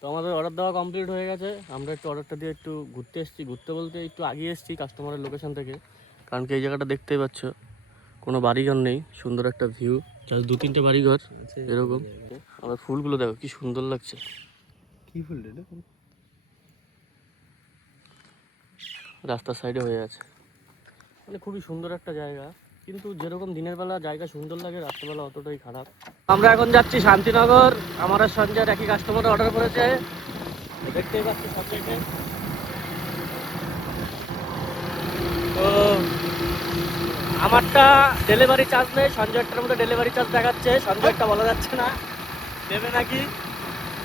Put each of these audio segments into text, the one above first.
তো আমাদের অর্ডার দেওয়া কমপ্লিট হয়ে গেছে। আমরা একটু অর্ডারটা দিয়ে একটু ঘুরতে এসেছি, ঘুরতে বলতে একটু আগিয়ে এসেছি কাস্টমারের লোকেশন থেকে। কারণ কি এই জায়গাটা দেখতেই পাচ্ছ, কোনো বাড়িঘর নেই, সুন্দর একটা ভিউ, জাস্ট 2-3টে বাড়িঘর এরকম। আমার ফুলগুলো দেখো কি সুন্দর লাগছে। কি ফুল রে? রাস্তার সাইডে হয়ে আছে, মানে খুবই সুন্দর একটা জায়গা। কিন্তু যেরকম দিনের বেলা জায়গা সুন্দর লাগে, রাত্রেবেলা অতটাই খারাপ। আমরা এখন যাচ্ছি শান্তিনগর। আমার আর সঞ্জয়ের একই কাস্টমার অর্ডার করেছে, দেখতেই পাচ্ছি সঞ্জয়কে। তো আমারটা ডেলিভারি চার্জ নেই, সঞ্জয়েরটার মধ্যে ডেলিভারি চার্জ দেখাচ্ছে। সঞ্জয়েরটা বলা যাচ্ছে না দেবে নাকি,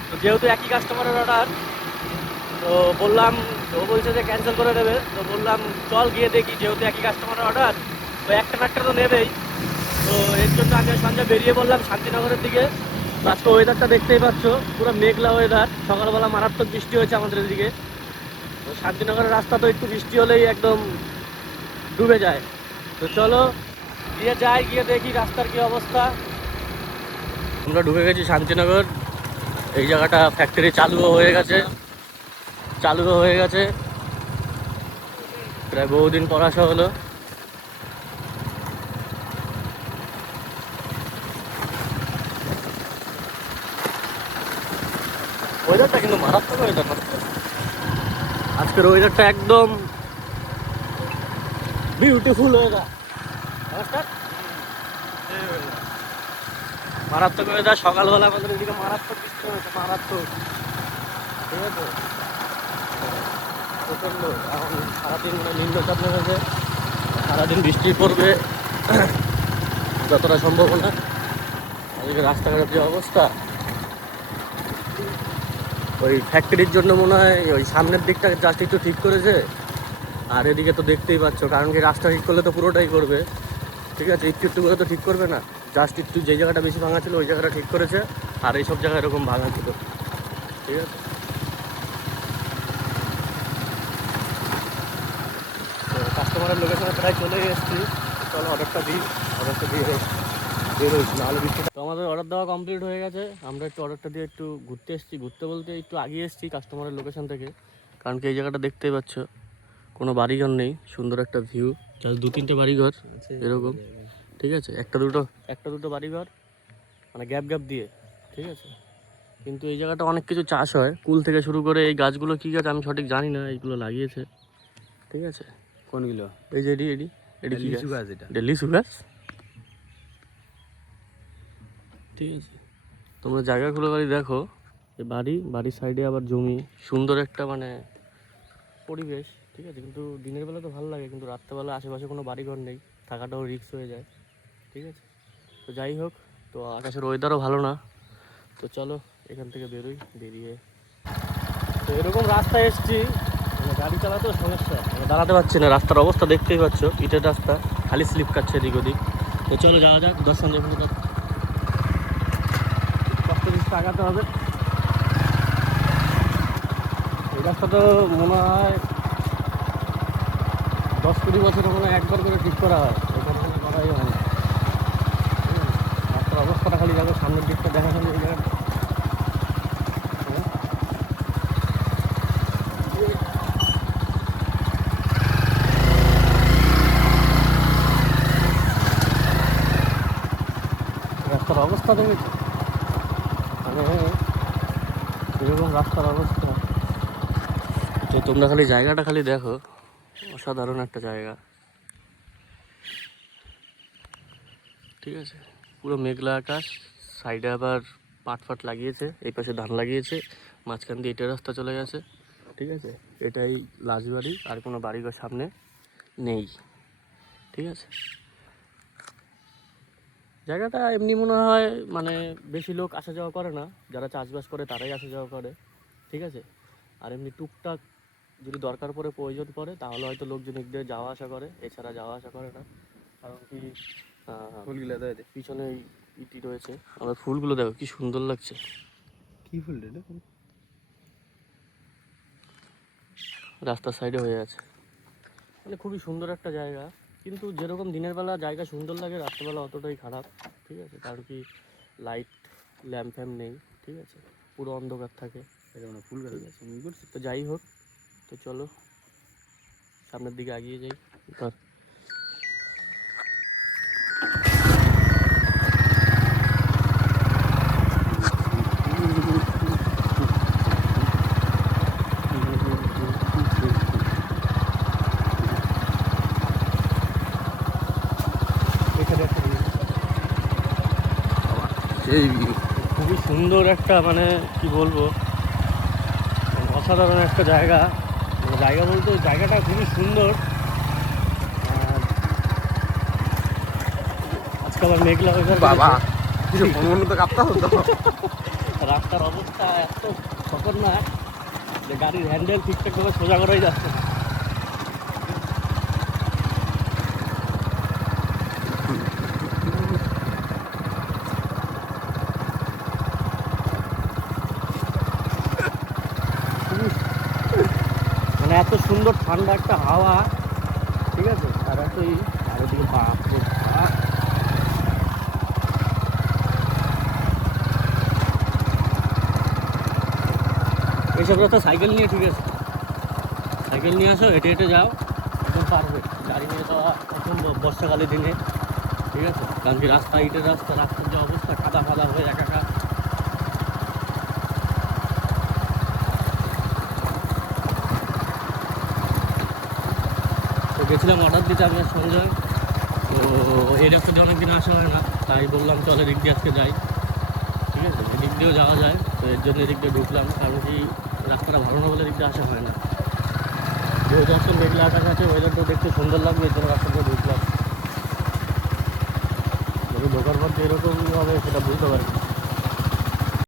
তো যেহেতু একই কাস্টমারের অর্ডার, তো বললাম, ও বলছে যে ক্যান্সেল করে দেবে। তো বললাম চল গিয়ে দেখি, যেহেতু একই কাস্টমারের অর্ডার, তো একটা না একটা তো নেবেই। তো এর জন্য আমি সঞ্জয় বেরিয়ে বললাম শান্তিনগরের দিকে। আজকে ওয়েদারটা দেখতেই পাচ্ছ, পুরো মেঘলা ওয়েদার। সকালবেলা মারাত্মক বৃষ্টি হয়েছে আমাদের এদিকে। তো শান্তিনগরের রাস্তা তো একটু বৃষ্টি হলেই একদম ডুবে যায়। তো চলো গিয়ে যাই, গিয়ে দেখি রাস্তার কি অবস্থা। আমরা ঢুকে গেছি শান্তিনগর। এই জায়গাটা ফ্যাক্টরি চালুও হয়ে গেছে, প্রায় বহুদিন পর আসা হলো। ওয়েদারটা কিন্তু মারাত্মক ওয়েদার, আজকের ওয়েদারটা একদম বিউটিফুল ওয়েদার। মারাত্মক ওয়েদার। সকালবেলা আমাদের এদিকে মারাত্মক বৃষ্টি হয়েছে, মারাত্মক। ঠিক আছে, প্রচণ্ড। এখন সারাদিন মানে নিম্নচাপ নেমেছে, সারাদিন বৃষ্টি পড়বে যতটা সম্ভাবনা। এদিকে রাস্তাঘাটের যে অবস্থা, ওই ফ্যাক্টরির জন্য মনে হয় ওই সামনের দিকটা জাস্ট একটু ঠিক করেছে। আর এদিকে তো দেখতেই পাচ্ছ, কারণ কি রাস্তা ঠিক করলে তো পুরোটাই করবে। ঠিক আছে, একটু একটু করে তো ঠিক করবে না, জাস্ট একটু যে জায়গাটা বেশি ভাঙা ছিল ওই জায়গাটা ঠিক করেছে। আর এইসব জায়গায় এরকম ভাঙা ছিল। ঠিক আছে, তো কাস্টমারের লোকেশনে প্রায় চলে এসেছি। চলো অর্ডারটা দিয়ে বেরোচ্ছি, নাহলে বৃষ্টিটা। তো আমাদের অর্ডার দেওয়া কমপ্লিট হয়ে গেছে। আমরা একটু অর্ডারটা দিয়ে একটু ঘুরতে এসেছি, ঘুরতে বলতে একটু আগিয়ে এসেছি কাস্টমারের লোকেশন থেকে। কারণ কি এই জায়গাটা দেখতেই পাচ্ছ, কোনো বাড়িঘর নেই, সুন্দর একটা ভিউ, জাস্ট 2-3টে বাড়িঘর এরকম। ঠিক আছে, একটা দুটো বাড়িঘর, মানে গ্যাপ গ্যাপ দিয়ে। ঠিক আছে, কিন্তু এই জায়গাটা অনেক কিছু চাষ হয়, কুল থেকে শুরু করে। এই গাছগুলো কী গাছ আমি সঠিক জানি না, এইগুলো লাগিয়েছে। ঠিক আছে, কোনগুলো? এই যে এডি এডি এডি কি লিচু গাছ? এটা এটা লিচু গাছ। ঠিক আছে, তোমরা জায়গাগুলো বাড়ি দেখো, এই বাড়ির সাইডে আবার জমি, সুন্দর একটা মানে পরিবেশ। ঠিক আছে, কিন্তু দিনের বেলা তো ভালো লাগে, কিন্তু রাত্রেবেলা আশেপাশে কোনো বাড়িঘর নেই, থাকাটাও রিস্ক হয়ে যায়। ঠিক আছে, তো যাই হোক, তো আকাশের ওয়েদারও ভালো না। তো চলো এখান থেকে বেরিয়ে তো এরকম রাস্তায় এসছি, মানে গাড়ি চালাতেও সমস্যা, মানে দাঁড়াতে পারছি না। রাস্তার অবস্থা দেখতেই পাচ্ছ, ইটের রাস্তা, খালি স্লিপ কাটছে এদিক ওদিক। তো চলো যাওয়া যাক, দর্শন যখন কষ্ট দিচ্ছে আগাতে হবে। এই রাস্তা তো মনে হয় 10-20 বছরে মনে হয় একবার করে ঠিক করা হয়, এটা কোনো করাই হয় না। রাস্তার অবস্থাটা খালি দেখো, সামনের দিকটা দেখা যাবে এই জায়গাটা। রাস্তার অবস্থা দেখেছো, মানে এরকম রাস্তার অবস্থা। তো তোমরা খালি জায়গাটা খালি দেখো, অসাধারণ একটা জায়গা। ঠিক আছে, পুরো মেঘলা আকাশ, সাইডে আবার পাট লাগিয়েছে, এই পাশে ধান লাগিয়েছে, মাঝখান দিয়ে ইটের রাস্তা চলে গেছে। ঠিক আছে, এটাই লাশ বাড়ি, আর কোনো বাড়িঘর সামনে নেই। ঠিক আছে, জায়গাটা এমনি মনে হয় মানে বেশি লোক আসা যাওয়া করে না, যারা চাষবাস করে তারাই আসা যাওয়া করে। ঠিক আছে, আর এমনি টুকটাক যদি দরকার পড়ে, প্রয়োজন পড়ে, তাহলে হয়তো লোকজন এদিকে যাওয়া আসা করে, এছাড়া যাওয়া আসা করে না। কারণ কি ফুলগুলো দেয়? পিছনে ইটি রয়েছে। আমার ফুলগুলো দেখো কি সুন্দর লাগছে। কি ফুল রে? রাস্তার সাইডে হয়ে আছে, মানে খুবই সুন্দর একটা জায়গা। কিন্তু যেরকম দিনের বেলা জায়গা সুন্দর লাগে, রাত্রেবেলা অতটাই খারাপ। ঠিক আছে, কারণ কি লাইট ল্যাম্প ফ্যাম্প নেই। ঠিক আছে, পুরো অন্ধকার থাকে। এটা মানে ফুল গাছ আছে আমি করছি। তো যাই হোক, তো চলো সামনের দিকে এগিয়ে যাই। এবার এখানে একটা সেই view। খুবই সুন্দর একটা, মানে কি বলবো, অসাধারণ একটা জায়গা। মানে জায়গা বলতে জায়গাটা খুবই সুন্দর। আর আজকে আবার মেঘলা ওয়েদার বাবা কিছু মনে তো কাঁপতা হতো। রাস্তার অবস্থা এত খতরনাক যে গাড়ির হ্যান্ডেল ঠিকঠাকভাবে সোজা করাই যাচ্ছে না। মানে এত সুন্দর ঠান্ডা একটা হাওয়া, ঠিক আছে, আর এতই, আর ওদিকে বাপ রে বাপ। এইসব রাস্তা সাইকেল নিয়ে, ঠিক আছে, সাইকেল নিয়ে আসো, হেঁটে হেঁটে যাও, একদম পারফেক্ট। গাড়ি নিয়ে যাওয়া এখন বর্ষাকালের দিনে, ঠিক আছে, কারণ কি রাস্তা, ইটের রাস্তা, রাস্তার যে অবস্থা, কাদা ফাদা হয়ে একাকার। তো গেছিলাম অর্ডার দিতে আমি আর সঞ্জয়। তো এই রাস্তা দিয়ে অনেকদিন আসা হয় না, তাই বললাম চল এদিক দিয়ে আজকে যাই, ঠিক আছে, এদিক দিয়েও যাওয়া যায়। তো এর জন্য এদিক দিয়ে ঢুকলাম, কারণ কি রাস্তাটা ভালো না বলে এদিক দিয়ে আসা হয় না। যেহেতু আজকে মেঘলা আকাশ আছে, ওয়েদারটাও দেখতে সুন্দর লাগবে, এর জন্য রাস্তা দিয়ে ঢুকলাম। যদি ঢোকার পর যে এরকম হবে সেটা বুঝতে পারবো।